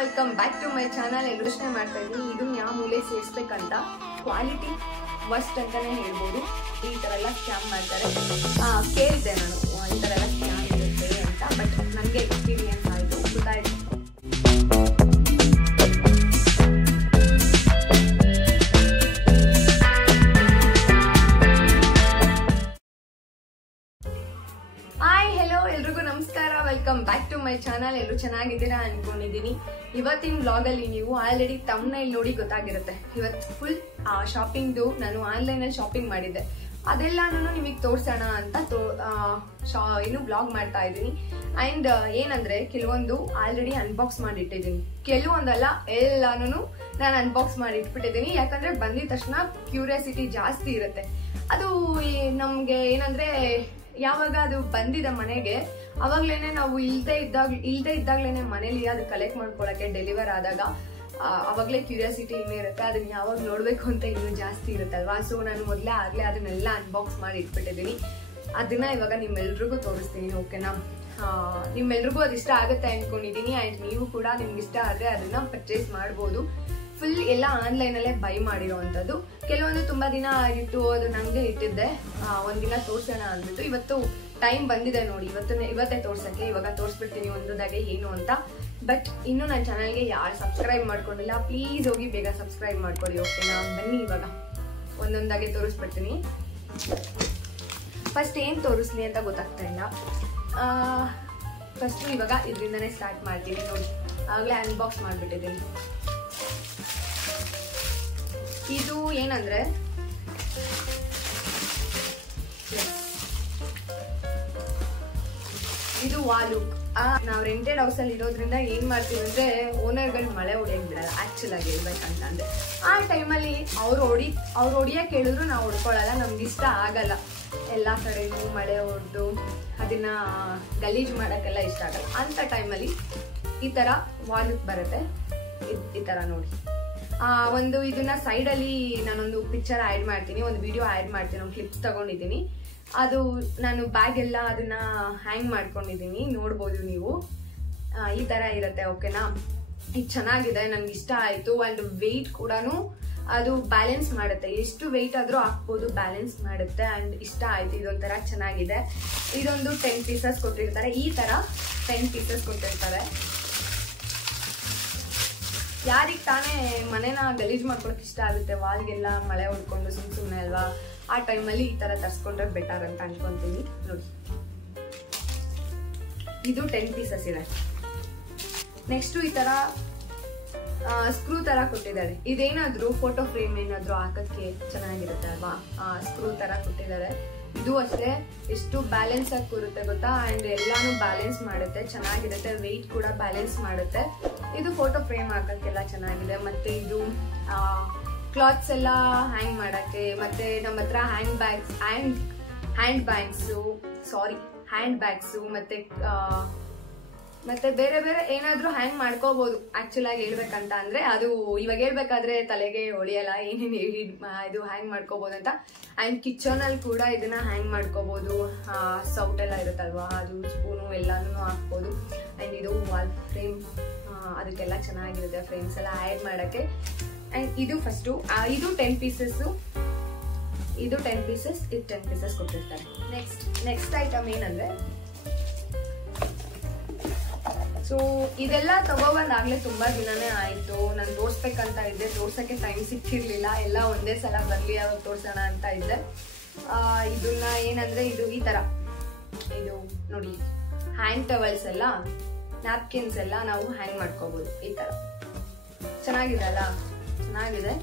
Welcome back to my channel. ಯೋಚನೆ ಮಾಡ್ತಾ ಇದ್ದೀನಿ ಇದು ಯಾವ ಮೂಲೆ ಸೇರಿಸ್ಬೇಕಂತ. ಕ್ವಾಲಿಟಿ ವರ್ಸ್ಟ್ ಅಂತಾನೆ ಹೇಳ್ಬೋದು. ಈ ಥರ ಎಲ್ಲ ಸ್ಕ್ಯಾಮ್ ಮಾಡ್ತಾರೆ. ಕೇಳಿದ್ದೆ ನಾನು ಈ ಥರ ಎಲ್ಲ ಸ್ಕ್ಯಾಮ್ ಇರುತ್ತೆ ಅಂತ, ಬಟ್ ನನಗೆ ಎಕ್ಸ್ಪೀರಿಯನ್ಸ್ ಆಯಿತು, ಗೊತ್ತಾಯಿತು. ಎಲ್ರಿಗೂ ನಮಸ್ಕಾರ, welcome back to my channel. ಎಲ್ಲರೂ ಚೆನ್ನಾಗಿದ್ದೀರಾ ಅನ್ಕೊಂಡಿದ್ದೀನಿ. ಇವತ್ತಿನ ವ್ಲಾಗ್ ಅಲ್ಲಿ ನೀವು ಆಲ್ರೆಡಿ ಥಂಬ್ನೈಲ್ ನೋಡಿ ಗೊತ್ತಾಗಿರುತ್ತೆ. ಇವತ್ತು ಫುಲ್ ಶಾಪಿಂಗ್ದು ನಾನು ಆನ್ಲೈನ್ ಅಲ್ಲಿ ಶಾಪಿಂಗ್ ಮಾಡಿದ್ದೆ, ಅದೆಲ್ಲಾನು ನಿಮಗೆ ತೋರ್ಸೋಣ ಅಂತ ಏನು ವ್ಲಾಗ್ ಮಾಡ್ತಾ ಇದ್ದೀನಿ. ಅಂಡ್ ಏನಂದ್ರೆ ಕೆಲವೊಂದು ಆಲ್ರೆಡಿ ಅನ್ಬಾಕ್ಸ್ ಮಾಡಿಟ್ಟಿದ್ದೀನಿ, ಕೆಲವೊಂದಲ್ಲ ಎಲ್ಲಾನು ನಾನು ಅನ್ಬಾಕ್ಸ್ ಮಾಡಿ ಇಟ್ಬಿಟ್ಟಿದ್ದೀನಿ. ಯಾಕಂದ್ರೆ ಬಂದಿದ ತಕ್ಷಣ ಕ್ಯೂರಿಯಾಸಿಟಿ ಜಾಸ್ತಿ ಇರುತ್ತೆ. ಅದು ನಮ್ಗೆ ಏನಂದ್ರೆ ಯಾವಾಗ ಅದು ಬಂದಿದೆ ಮನೆಗೆ ಅವಾಗ್ಲೇನೆ ನಾವು ಇಲ್ದೇ ಇದ್ದಾಗ್ಲೇನೆ ಮನೇಲಿ ಅದು ಕಲೆಕ್ಟ್ ಮಾಡ್ಕೊಳಕ್ಕೆ ಡೆಲಿವರ್ ಆದಾಗ ಅವಾಗ್ಲೇ ಕ್ಯೂರಿಯಾಸಿಟಿ ಇನ್ನೇ ಇರುತ್ತೆ. ಅದನ್ನ ಯಾವಾಗ ನೋಡ್ಬೇಕು ಅಂತ ಇನ್ನೂ ಜಾಸ್ತಿ ಇರುತ್ತಲ್ವಾ. ಸೊ ನಾನು ಆಗ್ಲೇ ಅದನ್ನೆಲ್ಲ ಅನ್ಬಾಕ್ಸ್ ಮಾಡಿ ಇಟ್ಬಿಟ್ಟಿದ್ದೀನಿ. ಅದನ್ನ ಇವಾಗ ನಿಮ್ಮೆಲ್ರಿಗೂ ತೋರಿಸ್ತೀನಿ, ಓಕೆನಾ? ನಿಮ್ಮೆಲ್ರಿಗೂ ಅದು ಇಷ್ಟ ಆಗುತ್ತೆ ಅನ್ಕೊಂಡಿದೀನಿ. ಅಂಡ್ ನೀವು ಕೂಡ ನಿಮ್ಗೆ ಇಷ್ಟ ಆದ್ರೆ ಅದನ್ನ ಪರ್ಚೇಸ್ ಮಾಡ್ಬೋದು. ಫುಲ್ ಎಲ್ಲ ಆನ್ಲೈನ್ ಅಲ್ಲೇ ಬೈ ಮಾಡಿರೋವಂಥದ್ದು. ಕೆಲವೊಂದು ತುಂಬಾ ದಿನ ಆಗಿತ್ತು, ಅದು ನಂಗೆ ಇಟ್ಟಿದ್ದೆ, ಒಂದಿನ ತೋರ್ಸೋಣ ಅಂದ್ಬಿಟ್ಟು. ಇವತ್ತು ಟೈಮ್ ಬಂದಿದೆ ನೋಡಿ, ಇವತ್ತೇ ತೋರ್ಸಕ್ಕೆ. ಇವಾಗ ತೋರಿಸ್ಬಿಡ್ತೀನಿ ಒಂದೊಂದಾಗೆ ಏನು ಅಂತ. ಬಟ್ ಇನ್ನು ನನ್ನ ಚಾನಲ್ಗೆ ಯಾರು ಸಬ್ಸ್ಕ್ರೈಬ್ ಮಾಡ್ಕೊಂಡಿಲ್ಲ, ಪ್ಲೀಸ್ ಹೋಗಿ ಬೇಗ ಸಬ್ಸ್ಕ್ರೈಬ್ ಮಾಡ್ಕೊಳ್ಳಿ, ಓಕೆನಾ? ಬನ್ನಿ ಇವಾಗ ಒಂದೊಂದಾಗೆ ತೋರಿಸ್ಬಿಡ್ತೀನಿ. ಫಸ್ಟ್ ಏನ್ ತೋರಿಸ್ಲಿ ಅಂತ ಗೊತ್ತಾಗ್ತಾ ಇಲ್ಲ. ಫಸ್ಟ್ ಇವಾಗ ಇದರಿಂದನೇ ಸ್ಟಾರ್ಟ್ ಮಾಡ್ತೀನಿ ನೋಡಿ. ಆಗ್ಲೇ ಅನ್ಬಾಕ್ಸ್ ಮಾಡ್ಬಿಟ್ಟಿದ್ದೀನಿ. ಇದು ಏನಂದ್ರೆ ಇದು ವಾಲು. ನಾವ್ ರೆಂಟೆಡ್ ಹೌಸ್ ಅಲ್ಲಿ ಇರೋದ್ರಿಂದ ಏನ್ ಮಾಡ್ತೀವಿ ಅಂದ್ರೆ ಓನರ್ಗಳು ಮಳೆ ಹೊಡಿಯಕ್ ಬಿಡಲ್ಲ. ಆಕ್ಚುಲ್ ಆಗಿ ಹೇಳ್ಬೇಕಂತ ಅಂದ್ರೆ ಆ ಟೈಮಲ್ಲಿ ಅವ್ರು ಹೊಡಿಯಕ್ ಹೇಳಿದ್ರು ನಾವು ಹೊಡ್ಕೊಳಲ್ಲ, ನಮ್ಗೆ ಇಷ್ಟ ಆಗಲ್ಲ. ಎಲ್ಲಾ ಕಡೆನೂ ಮಳೆ ಹೊಡೆದು ಅದನ್ನ ಗಲೀಜ್ ಮಾಡಕ್ಕೆಲ್ಲ ಇಷ್ಟ ಆಗಲ್ಲ. ಅಂತ ಟೈಮಲ್ಲಿ ಈ ತರ ವಾಲುಕ್ ಬರುತ್ತೆ. ಈ ತರ ನೋಡಿ. ಒಂದು ಇದನ್ನ ಸೈಡ್ ಅಲ್ಲಿ ನಾನೊಂದು ಪಿಕ್ಚರ್ ಆಡ್ ಮಾಡ್ತೀನಿ, ಒಂದು ವಿಡಿಯೋ ಆಡ್ ಮಾಡ್ತೀನಿ, ಒಂದು ಕ್ಲಿಪ್ಸ್ ತಗೊಂಡಿದ್ದೀನಿ. ಅದು ನಾನು ಬ್ಯಾಗ್ ಎಲ್ಲ ಅದನ್ನ ಹ್ಯಾಂಗ್ ಮಾಡ್ಕೊಂಡಿದ್ದೀನಿ, ನೋಡ್ಬೋದು ನೀವು. ಈ ತರ ಇರುತ್ತೆ, ಓಕೆನಾ? ಇದು ಚೆನ್ನಾಗಿದೆ, ನನ್ಗೆ ಇಷ್ಟ ಆಯ್ತು. ಅಂಡ್ ವೆಯ್ಟ್ ಕೂಡ ಅದು ಬ್ಯಾಲೆನ್ಸ್ ಮಾಡುತ್ತೆ, ಎಷ್ಟು ವೆಯ್ಟ್ ಆದ್ರೂ ಹಾಕ್ಬೋದು, ಬ್ಯಾಲೆನ್ಸ್ ಮಾಡುತ್ತೆ. ಅಂಡ್ ಇಷ್ಟ ಆಯ್ತು, ಇದೊಂಥರ ಚೆನ್ನಾಗಿದೆ. ಇದೊಂದು 10 ಪೀಸಸ್ ಕೊಟ್ಟಿರ್ತಾರೆ. ಈ ತರ 10 ಪೀಸಸ್ ಕೊಟ್ಟಿರ್ತಾರೆ. ಯಾರಿಗೆ ತಾನೇ ಮನೇನ ಗಲೀಜ್ ಮಾಡ್ಕೊಳಕ್ ಇಷ್ಟ ಆಗುತ್ತೆ, ವಾಲ್ಗೆಲ್ಲ ಮಳೆ ಹೊಡ್ಕೊಂಡು ಸುಮ್ನೆ ಅಲ್ವಾ, ಆ ಟೈಮಲ್ಲಿ ಈ ತರ ತರ್ಸ್ಕೊಂಡ್ರೆ ಬೆಟರ್ ಅಂತ ಅನ್ಕೊಂತೀನಿ. ನೋಡಿ, ಇದು 10 ಪೀಸಸ್ ಇದೆ. ನೆಕ್ಸ್ಟ್ ಈ ತರ ಸ್ಕ್ರೂ ತರ ಕೊಟ್ಟಿದ್ದಾರೆ. ಇದೇನಾದ್ರೂ ಫೋಟೋ ಫ್ರೇಮ್ ಏನಾದ್ರು ಹಾಕಕ್ಕೆ ಚೆನ್ನಾಗಿರುತ್ತೆ ಅಲ್ವಾ, ಸ್ಕ್ರೂ ತರ ಕೊಟ್ಟಿದ್ದಾರೆ. ಇದು ಅಷ್ಟೇ, ಎಷ್ಟು ಬ್ಯಾಲೆನ್ಸ್ ಆಗಿ ಕೂರುತ್ತೆ ಗೊತ್ತಾ. ಅಂಡ್ ಎಲ್ಲಾನು ಬ್ಯಾಲೆನ್ಸ್ ಮಾಡುತ್ತೆ, ಚೆನ್ನಾಗಿರುತ್ತೆ. ವೆಯ್ಟ್ ಕೂಡ ಬ್ಯಾಲೆನ್ಸ್ ಮಾಡುತ್ತೆ. ಇದು ಫೋಟೋ ಫ್ರೇಮ್ ಹಾಕಕ್ಕೆಲ್ಲ ಚೆನ್ನಾಗಿದೆ. ಮತ್ತೆ ಇದು ಕ್ಲಾತ್ಸ್ ಎಲ್ಲ ಹ್ಯಾಂಗ್ ಮಾಡಕ್ಕೆ, ಮತ್ತೆ ನಮ್ಮ ಹತ್ರ ಹ್ಯಾಂಡ್ ಬ್ಯಾಗ್ಸು ಮತ್ತೆ ಬೇರೆ ಬೇರೆ ಏನಾದ್ರೂ ಹ್ಯಾಂಗ್ ಮಾಡ್ಕೋಬಹುದು. ಆಕ್ಚುಲ್ ಆಗಿ ಹೇಳ್ಬೇಕಂತ ಅಂದ್ರೆ ಅದು ಇವಾಗ ಹೇಳ್ಬೇಕಾದ್ರೆ ತಲೆಗೆ ಹೊಳಿಯಲ್ಲ ಏನೇನು ಇದು ಹ್ಯಾಂಗ್ ಮಾಡ್ಕೋಬಹುದು ಅಂತ. ಅಂಡ್ ಕಿಚನ್ ಅಲ್ಲಿ ಕೂಡ ಇದನ್ನ ಹ್ಯಾಂಗ್ ಮಾಡ್ಕೋಬಹುದು. ಸೌಟ್ ಎಲ್ಲ ಇರುತ್ತಲ್ವಾ, ಅದು ಸ್ಪೂನು ಎಲ್ಲಾನು ಹಾಕ್ಬೋದು. ಅಂಡ್ ಇದು ವಾಲ್ ಫ್ರೇಮ್, ಅದಕ್ಕೆಲ್ಲ ಚೆನ್ನಾಗಿರುತ್ತೆ ಫ್ರೇಮ್ಸ್ ಎಲ್ಲ ಆಡ್ ಮಾಡಕ್ಕೆ. ಅಂಡ್ ಇದು ಫಸ್ಟು ಇದು 10 ಪೀಸಸ್, ಇದು 10 ಪೀಸಸ್, ಇದು 10 ಪೀಸಸ್ ಕೊಟ್ಟಿರ್ತಾರೆ. ನೆಕ್ಸ್ಟ್ ಐಟಮ್ ಏನಂದ್ರೆ, ಸೊ ಇದೆಲ್ಲ ತಗೋಬಂದಾಗ್ಲೇ ತುಂಬಾ ದಿನನೇ ಆಯ್ತು. ನಾನು ತೋರ್ಸ್ಬೇಕಂತ ಇದ್ದೆ, ತೋರ್ಸಕ್ಕೆ ಟೈಮ್ ಸಿಕ್ಕಿರ್ಲಿಲ್ಲ. ಎಲ್ಲ ಒಂದೇ ಸಲ ಬರ್ಲಿ ಅವಾಗ ತೋರ್ಸೋಣ ಅಂತ ಇದ್ದೆ. ಇದನ್ನ ಏನಂದ್ರೆ ಇದು ಈ ತರ, ಇದು ನೋಡಿ, ಹ್ಯಾಂಡ್ ಟವಲ್ಸ್ ಎಲ್ಲ, ನ್ಯಾಪ್ಕಿನ್ಸ್ ಎಲ್ಲ ನಾವು ಹ್ಯಾಂಗ್ ಮಾಡ್ಕೋಬಹುದು. ಈ ತರ ಚೆನ್ನಾಗಿದೆ ಅಲ್ಲ, ಚೆನ್ನಾಗಿದೆ.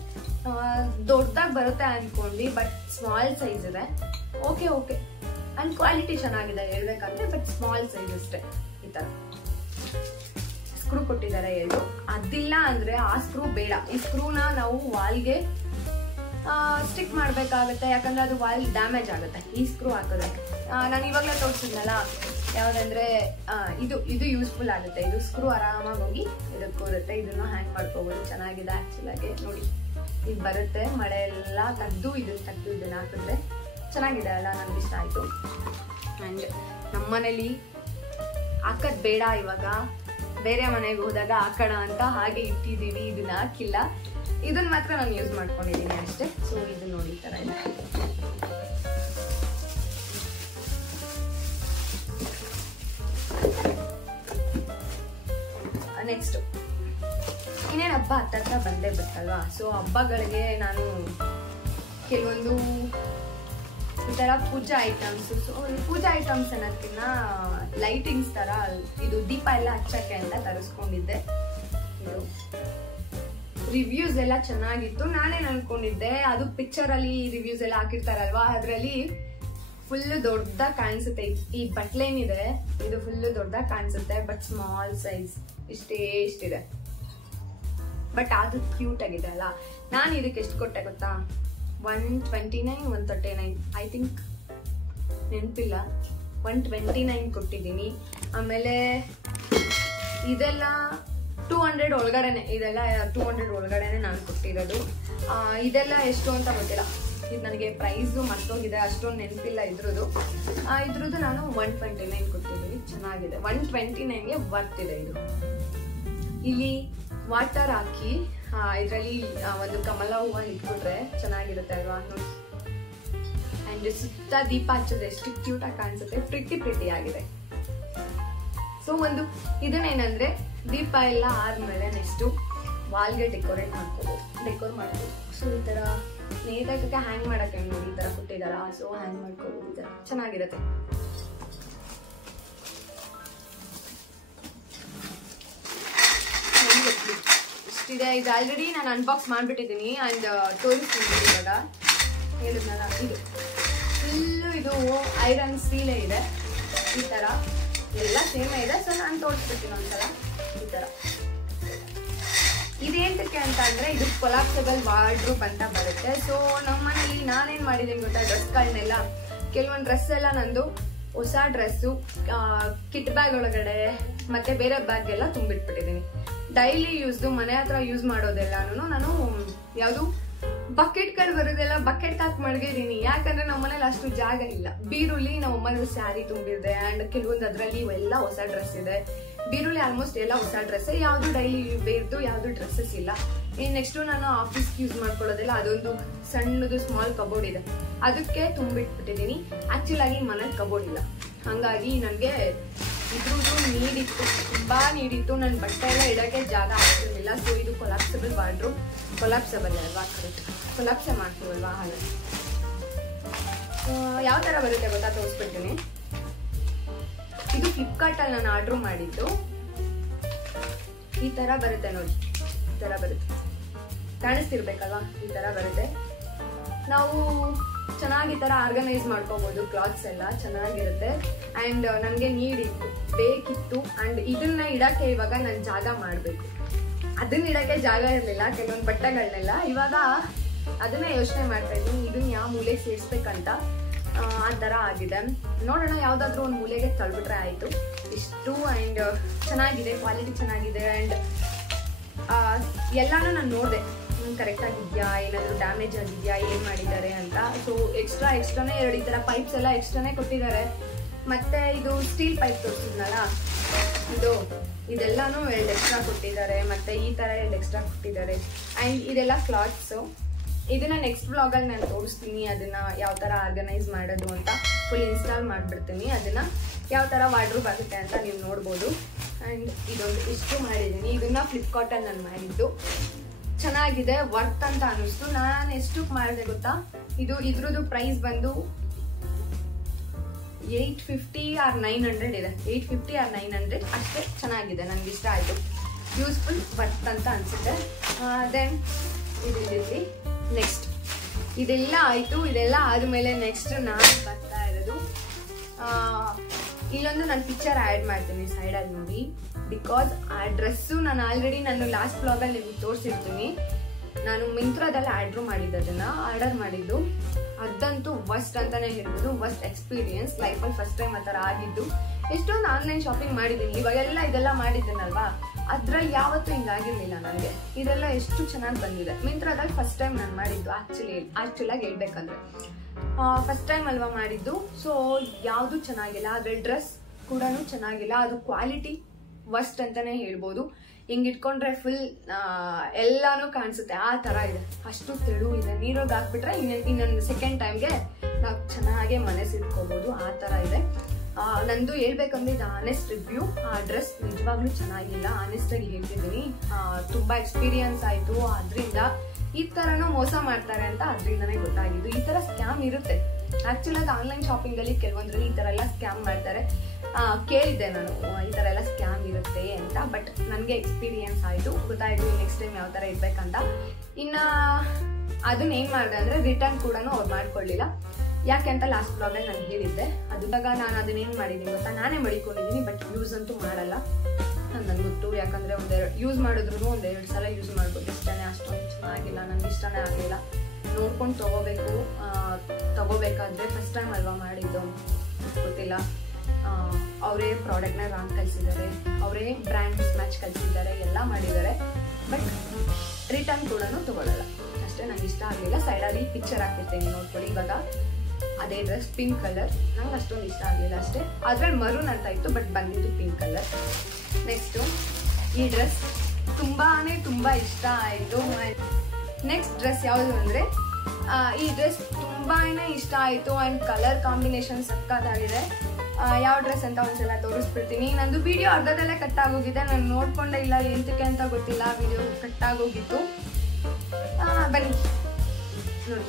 ದೊಡ್ಡದಾಗಿ ಬರುತ್ತೆ ಅನ್ಕೊಂಡ್ವಿ, ಬಟ್ ಸ್ಮಾಲ್ ಸೈಜ್ ಇದೆ. ಓಕೆ ಅಂಡ್ ಕ್ವಾಲಿಟಿ ಚೆನ್ನಾಗಿದೆ ಹೇಳ್ಬೇಕಂದ್ರೆ, ಬಟ್ ಸ್ಮಾಲ್ ಸೈಜ್ ಅಷ್ಟೇ. ಈ ತರ ಸ್ಕ್ರೂ ಕೊಟ್ಟಿದ್ದಾರೆ 2. ಅದಿಲ್ಲ ಅಂದ್ರೆ ಆ ಸ್ಕ್ರೂ ಬೇಡ. ಈ ಸ್ಕ್ರೂನ ನಾವು ವಾಲ್ಗೆ ಸ್ಟಿಕ್ ಮಾಡ್ಬೇಕಾಗತ್ತೆ, ಯಾಕಂದ್ರೆ ಅದು ವಾಲ್ ಡ್ಯಾಮೇಜ್ ಆಗುತ್ತೆ ಈ ಸ್ಕ್ರೂ ಹಾಕಿದ್ರೆ. ನಾನು ಇವಾಗಲೇ ತೋರಿಸಿದ್ನಲ್ಲ, ಯಾವ್ದಂದ್ರೆ ಇದು ಯೂಸ್ಫುಲ್ ಆಗುತ್ತೆ. ಇದು ಸ್ಕ್ರೂ ಆರಾಮಾಗಿ ಹೋಗಿ ಇದಕ್ಕೆ ಕೂರುತ್ತೆ. ಇದನ್ನ ಹ್ಯಾಂಗ್ ಮಾಡ್ಕೋಬಹುದು, ಚೆನ್ನಾಗಿದೆ ಆಕ್ಚುಲ್ ಆಗಿ. ನೋಡಿ, ಇದು ಬರುತ್ತೆ, ಮಳೆ ಎಲ್ಲ ತೆಗ್ದು ಇದನ್ನ ಹಾಕಿದ್ರೆ ಚೆನ್ನಾಗಿದೆ ಅಲ್ಲ, ನನ್ಗೆ ಇಷ್ಟ ಆಯ್ತು. ಅಂಡ್ ನಮ್ಮನೇಲಿ ಹಾಕದ್ ಬೇಡ ಇವಾಗ, ಬೇರೆ ಮನೆಗೆ ಹೋದಾಗ ಹಾಕೋಣ ಅಂತ ಹಾಗೆ ಇಟ್ಟಿದ್ದೀವಿ. ಇದನ್ನ ಹಾಕಿಲ್ಲ, ಇದನ್ನ ಮಾತ್ರ ನಾನು ಯೂಸ್ ಮಾಡ್ಕೊಂಡಿದ್ದೀನಿ ಅಷ್ಟೇ. ಸೊ ಇದು ನೋಡಿ ಈ ತರ ಇದೆ. ನೆಕ್ಸ್ಟ್ ಇನ್ನೇನು ಹಬ್ಬ ಹತ್ತತ್ರ ಬಂದೇ ಬಿಟ್ಟಲ್ವಾ. ಸೊ ಹಬ್ಬಗಳಿಗೆ ನಾನು ಕೆಲವೊಂದು ಈ ತರ ಪೂಜಾ ಐಟಮ್ಸ್, ಸೊ ಪೂಜಾ ಐಟಮ್ಸ್ ಅನ್ನೋದಕ್ಕಿಂತ ಲೈಟಿಂಗ್ಸ್ ತರ ಇದು ದೀಪ ಎಲ್ಲ ಹಚ್ಚಕ್ಕೆ ಅಂತ ತರಿಸ್ಕೊಂಡಿದ್ದೆ. ಇದು ರಿವ್ಯೂಸ್ ಎಲ್ಲ ಚೆನ್ನಾಗಿತ್ತು. ನಾನೇನ್ ಅನ್ಕೊಂಡಿದ್ದೆ, ಅದು ಪಿಕ್ಚರ್ ಅಲ್ಲಿ ರಿವ್ಯೂಸ್ ಎಲ್ಲ ಹಾಕಿರ್ತಾರಲ್ವಾ, ಅದ್ರಲ್ಲಿ ಫುಲ್ ದೊಡ್ಡದಾಗಿ ಕಾಣಿಸುತ್ತೆ. ಈ ಬಟ್ಲೇನಿದೆ ಇದು ಫುಲ್ ದೊಡ್ಡದಾಗಿ ಕಾಣಿಸುತ್ತೆ, ಬಟ್ ಸ್ಮಾಲ್ ಸೈಜ್ ಇಷ್ಟಿದೆ. ಬಟ್ ಅದು ಕ್ಯೂಟ್ ಆಗಿದೆ ಅಲ್ಲ. ನಾನು ಇದಕ್ಕೆ ಎಷ್ಟು ಕೊಟ್ಟೆ ಗೊತ್ತಾ? 129 139 ಐ ಥಿಂಕ್, ನೆನಪಿಲ್ಲ, 129 ಕೊಟ್ಟಿದ್ದೀನಿ. ಆಮೇಲೆ ಇದೆಲ್ಲ 200 ಒಳಗಡೆನೆ, ಇದೆಲ್ಲ 200 ಒಳಗಡೆನೆ ನಾನು ಕೊಟ್ಟಿರೋದು. ಇದೆಲ್ಲ ಎಷ್ಟು ಅಂತ ಗೊತ್ತಿಲ್ಲ, ಇದು ನನಗೆ ಪ್ರೈಸು ಮರ್ತೋಗಿದೆ, ಅಷ್ಟೊಂದು ನೆನಪಿಲ್ಲ ಇದ್ರದ್ದು. ನಾನು 129 ಕೊಟ್ಟಿದ್ದೀನಿ. ಚೆನ್ನಾಗಿದೆ, 129ಗೆ ವರ್ತ್ ಇದೆ ಇದು. ಇಲ್ಲಿ ವಾಟರ್ ಹಾಕಿ ಇದರಲ್ಲಿ ಒಂದು ಕಮಲ ಹೂವು ಇಟ್ಬಿಟ್ರೆ ಚೆನ್ನಾಗಿರುತ್ತೆ ಅಲ್ವಾ ನೋಡಿ. ಅಂಡ್ ಸುತ್ತ ದೀಪ ಹಚ್ಚೋದು ಎಷ್ಟು ಕ್ಯೂಟ್ ಆಗಿ ಕಾಣಿಸುತ್ತೆ, ಪ್ರಿಟಿ ಆಗಿದೆ. ಸೊ ಒಂದು ಇದನ್ನೇನಂದ್ರೆ ದೀಪ ಎಲ್ಲ ಆದ್ಮೇಲೆ ನೆಕ್ಸ್ಟ್ ವಾಲ್ಗೆ ಡೆಕೋರ್ ಮಾಡ್ಬೋದು. ಸೊ ಈ ತರ ನೇತಾಕಕ್ಕೆ ಹ್ಯಾಂಗ್ ಮಾಡಕ್ಕೆ ನೋಡಿ ಈ ತರ ಕೊಟ್ಟಿದಾರ. ಸೊ ಹ್ಯಾಂಗ್ ಮಾಡ್ಕೋಬಹುದು, ಈ ತರ ಚೆನ್ನಾಗಿರುತ್ತೆ. ಇಷ್ಟಿದೆ. ಇದು ಆಲ್ರೆಡಿ ನಾನು ಅನ್ಬಾಕ್ಸ್ ಮಾಡ್ಬಿಟ್ಟಿದ್ದೀನಿ ಅಂಡ್ ತೋರಿಸ್ತೀನಿ. ಇವಾಗ ಹೇಳಿದ್ನಲ್ಲ, ಇದು ಫುಲ್ಲು ಇದು ಐರನ್ ಸ್ಟೀಲೇ ಇದೆ. ಈ ತರ ಎಲ್ಲ ಸೇಮೇ ಇದೆ. ಸೊ ನಾನು ತೋರಿಸ್ಬಿಡ್ತೀನಿ ಒಂದ್ಸಲ. ಈ ತರ ಇದೇಂತಕ್ಕೆ ಅಂತ ಅಂದ್ರೆ ಇದು ಕೊಲಾಪ್ಸಬಲ್ ವಾರ್ಡ್ರೋಬ್ ಅಂತ ಬರುತ್ತೆ. ಸೊ ನಮ್ಮ ಮನೇಲಿ ನಾನೇನ್ ಮಾಡಿದೀನಿ ಗೊತ್ತಾ, ಡ್ರೆಸ್ಗಳನ್ನೆಲ್ಲ, ಕೆಲವೊಂದು ಡ್ರೆಸ್ ಎಲ್ಲ ನಂದು ಹೊಸ ಡ್ರೆಸ್ಸು ಕಿಟ್ ಬ್ಯಾಗ್ ಒಳಗಡೆ ಮತ್ತೆ ಬೇರೆ ಬ್ಯಾಗ್ ಎಲ್ಲ ತುಂಬಿಟ್ಬಿಟ್ಟಿದ್ದೀನಿ. ಡೈಲಿ ಯೂಸ್ದು ಮನೆ ಹತ್ರ ಯೂಸ್ ಮಾಡೋದೆಲ್ಲಾನು ನಾನು ಯಾವುದು ಬಕೆಟ್ಗಳು ಬರೋದೆಲ್ಲ ಬಕೆಟ್ ಹಾಕಿ ಮಡಗಿದ್ದೀನಿ. ಯಾಕಂದ್ರೆ ನಮ್ಮ ಮನೇಲಿ ಅಷ್ಟು ಜಾಗ ಇಲ್ಲ. ಬೀರುಲಿ ನಮ್ಮ ಅಮ್ಮನ ಸ್ಯಾರಿ ತುಂಬಿದೆ ಅಂಡ್ ಕೆಲವೊಂದು ಅದ್ರಲ್ಲಿ ಇವೆಲ್ಲ ಹೊಸ ಡ್ರೆಸ್ ಇದೆ. ಬೀರುಲಿ ಆಲ್ಮೋಸ್ಟ್ ಎಲ್ಲ ಹೊಸ ಡ್ರೆಸ್, ಯಾವ್ದು ಡೈಲಿ ಬೇರ್ದು ಯಾವ್ದು ಡ್ರೆಸ್ಸಸ್ ಇಲ್ಲ. ನೆಕ್ಸ್ಟ್ ನಾನು ಆಫೀಸ್ಗೆ ಯೂಸ್ ಮಾಡ್ಕೊಳ್ಳೋದಿಲ್ಲ, ಅದೊಂದು ಸಣ್ಣದು ಸ್ಮಾಲ್ ಕಬೋರ್ಡ್ ಇದೆ, ಅದಕ್ಕೆ ತುಂಬಿಟ್ಬಿಟ್ಟಿದ್ದೀನಿ. ಆಕ್ಚುಲ್ ಆಗಿ ಮನೇಲಿ ಕಬೋರ್ಡ್ ಇಲ್ಲ, ಹಂಗಾಗಿ ನನಗೆ ಇದ್ರದ್ದು ನೀಡಿತ್ತು, ತುಂಬಾ ನೀಡಿತ್ತು. ನನ್ನ ಬಟ್ಟೆ ಎಲ್ಲ ಇಡಕ್ಕೆ ಜಾಗ ಆಗ್ತಿರ್ಲಿಲ್ಲ. ಸೊ ಇದು ಕೊಲಾಪ್ಸಬಲ್ ವಾರ್ಡ್ರೋಬ್, ಕೊಲಾಪ್ಸಬಲ್ ಅಲ್ವಾ, ಕರೆಕ್ಟ್ ಕೊಲಾಪ್ಸ ಮಾಡ್ತೀವಲ್ವಾ, ಹಾಗೆ ಯಾವ ತರ ಬರುತ್ತೆ ಗೊತ್ತಾ, ತೋರಿಸ್ಬಿಡ್ತೀನಿ. ಇದು ಫ್ಲಿಪ್ಕಾರ್ಟ್ ಅಲ್ಲಿ ನಾನು ಆರ್ಡರ್ ಮಾಡಿದ್ದು. ಈ ತರ ಬರುತ್ತೆ ನೋಡಿ, ಈ ತರ ಬರುತ್ತೆ, ಕಾಣಿಸ್ತಿರ್ಬೇಕಲ್ವಾ, ಈ ತರ ಬರುತ್ತೆ. ನಾವು ಚೆನ್ನಾಗಿ ಈ ತರ ಆರ್ಗನೈಸ್ ಮಾಡ್ಕೋಬಹುದು, ಕ್ಲಾತ್ಸ್ ಎಲ್ಲ ಚೆನ್ನಾಗಿರುತ್ತೆ. ಅಂಡ್ ನನಗೆ ಬೇಕಿತ್ತು. ಅಂಡ್ ಇದನ್ನ ಇಡಕ್ಕೆ ಇವಾಗ ನಾನು ಜಾಗ ಮಾಡ್ಬೇಕು. ಅದನ್ನ ಇಡಕ್ಕೆ ಜಾಗ ಇರ್ಲಿಲ್ಲ ಕೆಲವೊಂದು ಬಟ್ಟೆಗಳನ್ನೆಲ್ಲ. ಇವಾಗ ಅದನ್ನೇ ಯೋಚನೆ ಮಾಡ್ತಾ ಇದ್ದೀನಿ, ಇದನ್ನ ಯಾವ ಮೂಲೆಗೆ ಸೇರಿಸ್ಬೇಕಂತ. ಆ ತರ ಆಗಿದೆ. ನೋಡೋಣ, ಯಾವ್ದಾದ್ರು ಒಂದು ಮೂಲೆಗೆ ತಳ್ಬಿಟ್ರೆ ಆಯ್ತು ಇಷ್ಟು. ಅಂಡ್ ಚೆನ್ನಾಗಿದೆ, ಕ್ವಾಲಿಟಿ ಚೆನ್ನಾಗಿದೆ. ಅಂಡ್ ಎಲ್ಲಾನು ನಾನು ನೋಡಿದೆ, ಕರೆಕ್ಟ್ ಆಗಿದ್ಯಾ, ಏನಾದ್ರು ಡ್ಯಾಮೇಜ್ ಆಗಿದ್ಯಾ, ಏನ್ ಮಾಡಿದ್ದಾರೆ ಅಂತ. ಸೊ ಎಕ್ಸ್ಟ್ರಾನೇ 2 ಈ ತರ ಪೈಪ್ಸ್ ಎಲ್ಲ ಎಕ್ಸ್ಟ್ರಾನೇ ಕೊಟ್ಟಿದ್ದಾರೆ. ಮತ್ತೆ ಇದು ಸ್ಟೀಲ್ ಪೈಪ್ ತೋರಿಸಿದ್ನಲ್ಲ, ಇದೆಲ್ಲಾನು 2 ಎಕ್ಸ್ಟ್ರಾ ಕೊಟ್ಟಿದ್ದಾರೆ. ಮತ್ತೆ ಈ ತರ 2 ಎಕ್ಸ್ಟ್ರಾ ಕೊಟ್ಟಿದ್ದಾರೆ. ಅಂಡ್ ಇದೆಲ್ಲ ಕ್ಲಾತ್ಸ್. ಇದನ್ನ ನೆಕ್ಸ್ಟ್ ವ್ಲಾಗ್ ಅಲ್ಲಿ ನಾನು ತೋರಿಸ್ತೀನಿ, ಅದನ್ನ ಯಾವ ತರ ಆರ್ಗನೈಸ್ ಮಾಡೋದು ಅಂತ ಫುಲ್ ಇನ್ಸ್ಟಾಲ್ ಮಾಡ್ಬಿಡ್ತೀನಿ. ಅದನ್ನ ಯಾವ ತರ ವಾರ್ಡ್ರೋಬ್ ಆಗುತ್ತೆ ಅಂತ ನೀವು ನೋಡ್ಬೋದು. ಅಂಡ್ ಇದೊಂದು ಇಷ್ಟು ಮಾಡಿದ್ದೀನಿ. ಇದನ್ನ ಫ್ಲಿಪ್ಕಾರ್ಟ್ ಅಲ್ಲಿ ನಾನು ಮಾಡಿದ್ದು. ಚೆನ್ನಾಗಿದೆ, ವರ್ತ್ ಅಂತ ಅನ್ನಿಸ್ತು. ನಾನು ಎಷ್ಟು ಮಾಡಿದೆ ಗೊತ್ತಾ, ಇದ್ರದ್ದು ಪ್ರೈಸ್ ಬಂದು 850 or 900 ಇದೆ. 850 or 900 ಅಷ್ಟೇ. ಚೆನ್ನಾಗಿದೆ, ನನಗೆ ಇಷ್ಟ ಆಯಿತು. ಯೂಸ್ಫುಲ್, ವರ್ತ್ ಅಂತ ಅನ್ಸುತ್ತೆ. ದೆನ್ ಇಲ್ಲಿ ನೆಕ್ಸ್ಟ್ ಇದೆಲ್ಲ ಆಯಿತು. ಇದೆಲ್ಲ ಆದಮೇಲೆ ನೆಕ್ಸ್ಟ್ ನಾನು ಬರ್ತಾ ಇರೋದು, ಇಲ್ಲೊಂದು ನಾನು ಪಿಕ್ಚರ್ ಆ್ಯಡ್ ಮಾಡ್ತೀನಿ ಸೈಡಲ್ಲಿ ನೋಡಿ. ಬಿಕಾಸ್ ಆ ಡ್ರೆಸ್ಸು ನಾನು ಆಲ್ರೆಡಿ ಲಾಸ್ಟ್ ಬ್ಲಾಗಲ್ಲಿ ನಿಮ್ಗೆ ತೋರಿಸಿರ್ತೀನಿ. ನಾನು ಮಿಂತ್ರಾದಲ್ಲಿ ಆರ್ಡರ್ ಮಾಡಿದ್ದು. ಅದಂತೂ ವರ್ಸ್ಟ್ ಅಂತಾನೆ ಹೇಳ್ಬೋದು. ವರ್ಸ್ಟ್ ಎಕ್ಸ್ಪೀರಿಯನ್ಸ್ ಲೈಫಲ್ಲಿ, ಫಸ್ಟ್ ಟೈಮ್ ಆ ಥರ ಆಗಿದ್ದು. ಎಷ್ಟೊಂದು ಆನ್ಲೈನ್ ಶಾಪಿಂಗ್ ಮಾಡಿದ್ದೀನಿ, ಇವಾಗೆಲ್ಲ ಇದೆಲ್ಲ ಮಾಡಿದ್ದೀನಲ್ವಾ, ಅದ್ರಲ್ಲಿ ಯಾವತ್ತೂ ಹಿಂಗಾಗಿರ್ಲಿಲ್ಲ ನನಗೆ. ಇದೆಲ್ಲ ಎಷ್ಟು ಚೆನ್ನಾಗಿ ಬಂದಿದೆ. ಮಿಂತ್ರಾದಲ್ಲಿ ಫಸ್ಟ್ ಟೈಮ್ ನಾನು ಮಾಡಿದ್ದು. ಆ್ಯಕ್ಚುಲಾಗಿ ಹೇಳ್ಬೇಕಂದ್ರೆ ಫಸ್ಟ್ ಟೈಮ್ ಅಲ್ವಾ ಮಾಡಿದ್ದು. ಸೊ ಯಾವುದು ಚೆನ್ನಾಗಿಲ್ಲ, ಅದ್ರಲ್ಲಿ ಡ್ರೆಸ್ ಕೂಡ ಚೆನ್ನಾಗಿಲ್ಲ. ಅದು ಕ್ವಾಲಿಟಿ ವರ್ಸ್ಟ್ ಅಂತಾನೆ ಹೇಳ್ಬೋದು. ಹಿಂಗ್ ಇಟ್ಕೊಂಡ್ರೆ ಫುಲ್ ಎಲ್ಲಾನು ಕಾಣಿಸುತ್ತೆ, ಆ ತರ ಇದೆ. ಅಷ್ಟು ತೆಳು ಇದೆ. ನೀರೋಗಿ ಹಾಕ್ಬಿಟ್ರೆ ಇನ್ನೊಂದು ಸೆಕೆಂಡ್ ಟೈಮ್ಗೆ ನಾವು ಚೆನ್ನಾಗೆ ಮನೆಸಿಟ್ಕೋಬಹುದು, ಆ ತರ ಇದೆ. ನಂದು ಹೇಳ್ಬೇಕಂದ್ರೆ ಇದು ಆನೆಸ್ಟ್ ರಿವ್ಯೂ. ಆ ಡ್ರೆಸ್ ನಿಜವಾಗ್ಲೂ ಚೆನ್ನಾಗಿಲ್ಲ, ಆನೆಸ್ಟ್ ಆಗಿ ಹೇಳ್ತಿದ್ದೀನಿ. ತುಂಬಾ ಎಕ್ಸ್ಪೀರಿಯನ್ಸ್ ಆಯ್ತು. ಅದ್ರಿಂದ ಈ ತರನೂ ಮೋಸ ಮಾಡ್ತಾರೆ ಅಂತ ಅದ್ರಿಂದನೇ ಗೊತ್ತಾಗಿದ್ದು. ಈ ತರ ಸ್ಕ್ಯಾಮ್ ಇರುತ್ತೆ ಆಕ್ಚುಲ್ ಆಗಿ ಆನ್ಲೈನ್ ಶಾಪಿಂಗ್ ಅಲ್ಲಿ. ಕೆಲವೊಂದ್ರಲ್ಲಿ ಈ ತರ ಎಲ್ಲ ಸ್ಕ್ಯಾಮ್ ಮಾಡ್ತಾರೆ. ಕೇಳಿದ್ದೆ ನಾನು ಈ ತರ ಎಲ್ಲ ಸ್ಕ್ಯಾಮ್ ಇರುತ್ತೆ ಅಂತ, ಬಟ್ ನನ್ಗೆ ಎಕ್ಸ್ಪೀರಿಯನ್ಸ್ ಆಯ್ತು, ಗೊತ್ತಾಯ್ತು ನೆಕ್ಸ್ಟ್ ಟೈಮ್ ಯಾವ ತರ ಇರ್ಬೇಕಂತ. ಇನ್ನ ಅದನ್ನ ಏನ್ ಮಾಡಿದೆ ಅಂದ್ರೆ ರಿಟರ್ನ್ ಕೂಡ ಅವ್ರು ಮಾಡ್ಕೊಳ್ಳಿಲ್ಲ. ಯಾಕೆ ಅಂತ ಲಾಸ್ಟ್ ಬ್ಲಾಗಲ್ಲಿ ನಾನು ಹೇಳಿದ್ದೆ. ಅದಾಗ ನಾನು ಅದನ್ನೇನು ಮಾಡಿದ್ದೀನಿ ಗೊತ್ತಾ, ನಾನೇ ಮಡಿಕೊಂಡಿದ್ದೀನಿ, ಬಟ್ ಯೂಸ್ ಅಂತೂ ಮಾಡಲ್ಲ. ನನ್ಗೆ ಗೊತ್ತು, ಯಾಕಂದ್ರೆ ಯೂಸ್ ಮಾಡಿದ್ರು ಒಂದೆರಡು ಸಲ ಯೂಸ್ ಮಾಡ್ಬೋದು. ಇಷ್ಟನೇ, ಅಷ್ಟೊಂದು ಚೆನ್ನಾಗಿಲ್ಲ, ನನ್ಗೆ ಇಷ್ಟನೇ ಆಗಲಿಲ್ಲ. ನೋಡ್ಕೊಂಡು ತಗೋಬೇಕಾದ್ರೆ ಫಸ್ಟ್ ಟೈಮ್ ಅಲ್ವಾ ಮಾಡಿದ್ದು, ಗೊತ್ತಿಲ್ಲ. ಅವರೇ ಪ್ರಾಡಕ್ಟ್ನ ರಾಂಗ್ ಕಳಿಸಿದ್ದಾರೆ, ಅವರೇ ಬ್ರ್ಯಾಂಡ್ ಮ್ಯಾಚ್ ಕಳಿಸಿದ್ದಾರೆ, ಎಲ್ಲ ಮಾಡಿದ್ದಾರೆ. ಬಟ್ ರಿಟರ್ನ್ ಕೂಡ ತಗೊಳ್ಳಲ್ಲ ಅಷ್ಟೇ. ನಂಗೆ ಇಷ್ಟ ಆಗಲಿಲ್ಲ. ಸೈಡಲ್ಲಿ ಪಿಕ್ಚರ್ ಹಾಕಿರ್ತೀನಿ ನೋಡ್ಕೊಳ್ಳಿ. ಇವಾಗ ಅದೇ ಡ್ರೆಸ್ ಪಿಂಕ್ ಕಲರ್, ನಂಗೆ ಅಷ್ಟೊಂದು ಇಷ್ಟ ಆಗಲಿಲ್ಲ ಅಷ್ಟೇ. ಅದ್ರಲ್ಲಿ ಮರೂನ್ ಅಂತ ಇತ್ತು, ಬಟ್ ಬಂದಿದ್ದು ಪಿಂಕ್ ಕಲರ್. ನೆಕ್ಸ್ಟು ಈ ಡ್ರೆಸ್ ತುಂಬಾ ಇಷ್ಟ ಆಯಿತು. ನೆಕ್ಸ್ಟ್ ಡ್ರೆಸ್ ಯಾವುದು ಅಂದರೆ ಈ ಡ್ರೆಸ್ ತುಂಬಾನೇ ಇಷ್ಟ ಆಯಿತು. ಆ್ಯಂಡ್ ಕಲರ್ ಕಾಂಬಿನೇಷನ್ ಸಕ್ಕತ್ತಾಗಿದೆ. ಯಾವ ಡ್ರೆಸ್ ಅಂತ ಒಂದ್ಸಲ ತೋರಿಸ್ಬಿಡ್ತೀನಿ. ನಂದು ವಿಡಿಯೋ ಅರ್ಧದಲ್ಲೇ ಕಟ್ ಆಗೋಗಿದೆ, ನಾನು ನೋಡ್ಕೊಂಡೇ ಇಲ್ಲ ಎಂತಕ್ಕೆ ಅಂತ ಗೊತ್ತಿಲ್ಲ, ವಿಡಿಯೋ ಕಟ್ ಆಗೋಗಿತ್ತು. ಬನ್ನಿ ನೋಡಿ,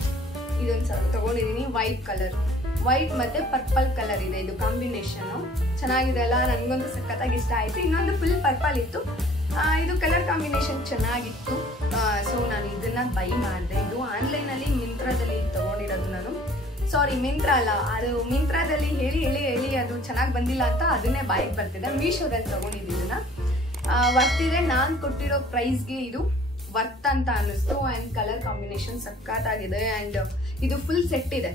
ಇದೊಂದ್ಸಲ ತಗೊಂಡಿದ್ದೀನಿ. ವೈಟ್ ಕಲರ್, ವೈಟ್ ಮತ್ತೆ ಪರ್ಪಲ್ ಕಲರ್ ಇದೆ, ಇದು ಕಾಂಬಿನೇಷನ್ ಚೆನ್ನಾಗಿದೆ ಅಲ್ಲ. ನನಗಂತೂ ಸಖತ್ತಾಗಿ ಇಷ್ಟ ಆಯಿತು. ಇನ್ನೊಂದು ಫುಲ್ ಪರ್ಪಲ್ ಇತ್ತು, ಇದು ಕಲರ್ ಕಾಂಬಿನೇಷನ್ ಚೆನ್ನಾಗಿತ್ತು. ಸೊ ನಾನು ಇದನ್ನ ಬೈ ಮಾಡಿದೆ. ಇದು ಆನ್ಲೈನಲ್ಲಿ ಮಿಂತ್ರಾದಲ್ಲಿ ತಗೊಂಡಿರೋದು ನಾನು. ಸಾರಿ, ಮಿಂತ್ರಾ ಅಲ್ಲ, ಅದು ಮಿಂತ್ರಾದಲ್ಲಿ ಹೇಳಿ ಅದು ಚೆನ್ನಾಗಿ ಬಂದಿಲ್ಲ ಅಂತ ಅದನ್ನೇ ಬಾಯಿಗೆ ಬರ್ತಿದೆ. ಮೀಶೋದಲ್ಲಿ ತಗೊಂಡಿದ್ದೀನ ವರ್ತಿದೆ. ನಾನು ಕೊಟ್ಟಿರೋ ಪ್ರೈಸ್ಗೆ ಇದು ವರ್ತ್ ಅಂತ ಅನ್ನಿಸ್ತು. ಆ್ಯಂಡ್ ಕಲರ್ ಕಾಂಬಿನೇಷನ್ ಸಕ್ಕತ್ತಾಗಿದೆ. ಆ್ಯಂಡ್ ಇದು ಫುಲ್ ಸೆಟ್ ಇದೆ,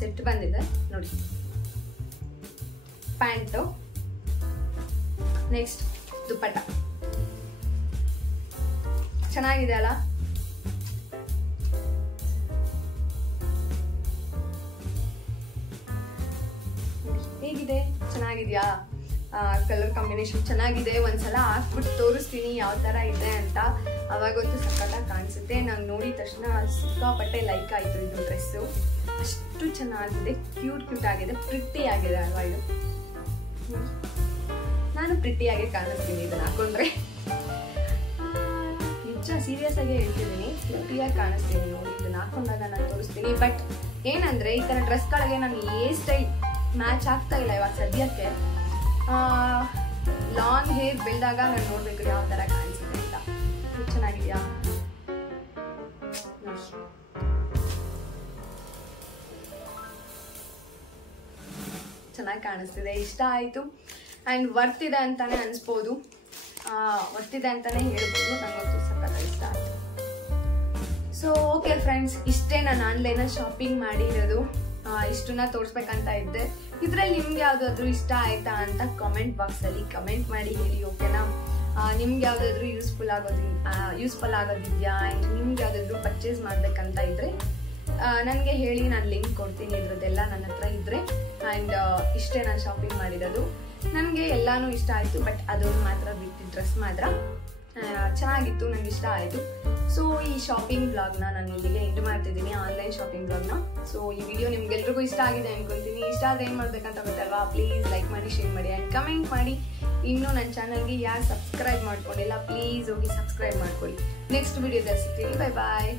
ಸೆಟ್ ಬಂದಿದೆ ನೋಡಿ. ಪ್ಯಾಂಟು, ನೆಕ್ಸ್ಟ್ ದುಪ್ಪಟ್ಟ ಚೆನ್ನಾಗಿದೆ ಅಲ್ಲ. ಹೇಗಿದೆ, ಚೆನ್ನಾಗಿದ್ಯಾ? ಕಲರ್ ಕಾಂಬಿನೇಷನ್ ಚೆನ್ನಾಗಿದೆ. ಒಂದ್ಸಲ ಹಾಕ್ಬಿಟ್ಟು ತೋರಿಸ್ತೀನಿ ಯಾವ ತರ ಇದೆ ಅಂತ. ಅವಾಗಂತೂ ಸಕ್ಕತ್ತಾಗಿ ಕಾಣಿಸುತ್ತೆ. ನಂಗೆ ನೋಡಿದ ತಕ್ಷಣ ಸಿಕ್ಕಾಪಟ್ಟೆ ಲೈಕ್ ಆಯ್ತು ಇದು ಡ್ರೆಸ್ಸು. ಅಷ್ಟು ಚೆನ್ನಾಗಿದೆ, ಕ್ಯೂಟ್ ಆಗಿದೆ, ಪ್ರಿಟ್ಟಿ ಆಗಿದೆ ಅಲ್ವಾ ಇದು. ನಾನು ಪ್ರಿಟ್ಟಿಯಾಗಿ ಕಾಣಿಸ್ತೀನಿ ಇದನ್ನ ಹಾಕೊಂಡ್ರೆ. ನಿಜ ಸೀರಿಯಸ್ ಆಗಿ ಹೇಳ್ತಿದ್ದೀನಿ, ಪ್ರಿಟ್ಟಿಯಾಗಿ ಕಾಣಿಸ್ತೀನಿ ನೋಡಿ ಇದನ್ನ ಹಾಕೊಂಡಾಗ. ನಾನು ತೋರಿಸ್ತೀನಿ. ಬಟ್ ಏನಂದ್ರೆ ಈ ತರ ಡ್ರೆಸ್ಗಳಿಗೆ ನಾನು ಹೇರ್ ಸ್ಟೈಲ್ ಮ್ಯಾಚ್ ಆಗ್ತಾ ಇಲ್ಲ ಇವಾಗ ಸದ್ಯಕ್ಕೆ. ಲಾಂಗ್ ಹೇರ್ ಬೆಳೆದಾಗ ನಾನು ನೋಡ್ಬೇಕು ಯಾವ ತರ ಕಾಣಿಸುತ್ತೆ ಅಂತ. ಚೆನ್ನಾಗಿದ್ಯಾ? ಚೆನ್ನಾಗಿ ಕಾಣಿಸ್ತಿದೆ, ಇಷ್ಟ ಆಯಿತು. ಆ್ಯಂಡ್ ವರ್ತಿದೆ ಅಂತಾನೆ ಅನಿಸ್ಬೋದು, ವರ್ತಿದೆ ಅಂತಾನೆ ಹೇಳ್ಬೋದು. ನನಗಂತೂ ಸಖತ್ತಾಗಿ ಇಷ್ಟ ಆಯಿತು. ಸೊ ಓಕೆ ಫ್ರೆಂಡ್ಸ್, ಇಷ್ಟೇ ನಾನು ಆನ್ಲೈನಲ್ಲಿ ಶಾಪಿಂಗ್ ಮಾಡಿರೋದು. ಇಷ್ಟನ್ನ ತೋರಿಸ್ಬೇಕಂತ ಇದ್ದೆ. ಇದರಲ್ಲಿ ನಿಮ್ಗೆ ಯಾವುದಾದ್ರೂ ಇಷ್ಟ ಆಯ್ತಾ ಅಂತ ಕಾಮೆಂಟ್ ಬಾಕ್ಸಲ್ಲಿ ಕಮೆಂಟ್ ಮಾಡಿ ಹೇಳಿ, ಓಕೆನಾ? ನಿಮ್ಗೆ ಯಾವುದಾದ್ರೂ ಯೂಸ್ಫುಲ್ ಆಗೋದಿದೆಯಾ? ಆ್ಯಂಡ್ ನಿಮ್ಗೆ ಯಾವುದಾದ್ರೂ ಪರ್ಚೇಸ್ ಮಾಡಬೇಕಂತ ಇದ್ದರೆ ನನಗೆ ಹೇಳಿ, ನಾನು ಲಿಂಕ್ ಕೊಡ್ತೀನಿ. ಇದ್ರದ್ದೆಲ್ಲ ನನ್ನ ಹತ್ರ ಇದ್ದರೆ. ಆ್ಯಂಡ್ ಇಷ್ಟೇ ನಾನು ಶಾಪಿಂಗ್ ಮಾಡಿರೋದು. ನನಗೆ ಎಲ್ಲಾನು ಇಷ್ಟ ಆಯಿತು, ಬಟ್ ಅದೊಂದು ಮಾತ್ರ ಬಿಟ್ಟು ಡ್ರೆಸ್ ಮಾತ್ರ ಚೆನ್ನಾಗಿತ್ತು, ನನಗೆ ಇಷ್ಟ ಆಯಿತು. ಸೊ ಈ ಶಾಪಿಂಗ್ ಬ್ಲಾಗ್ನ ನಾನು ಇಲ್ಲಿಗೆ ಎಂಡ್ ಮಾಡ್ತಿದ್ದೀನಿ, ಆನ್ಲೈನ್ ಶಾಪಿಂಗ್ ಬ್ಲಾಗ್ನ. ಸೊ ಈ ವಿಡಿಯೋ ನಿಮ್ಗೆಲ್ರಿಗೂ ಇಷ್ಟ ಆಗಿದೆ ಅನ್ಕೊಳ್ತೀನಿ. ಇಷ್ಟ ಆದರೆ ಏನು ಮಾಡ್ಬೇಕಂತ ಗೊತ್ತಲ್ವಾ? ಪ್ಲೀಸ್ ಲೈಕ್ ಮಾಡಿ, ಶೇರ್ ಮಾಡಿ ಆ್ಯಂಡ್ ಕಮೆಂಟ್ ಮಾಡಿ. ಇನ್ನೂ ನನ್ನ ಚಾನಲ್ಗೆ ಯಾರು ಸಬ್ಸ್ಕ್ರೈಬ್ ಮಾಡ್ಕೊಂಡಿಲ್ಲ ಪ್ಲೀಸ್ ಹೋಗಿ ಸಬ್ಸ್ಕ್ರೈಬ್ ಮಾಡ್ಕೊಳ್ಳಿ. ನೆಕ್ಸ್ಟ್ ವಿಡಿಯೋದಲ್ಲಿ ಸಿಗ್ತೀನಿ. ಬಾಯ್ ಬಾಯ್.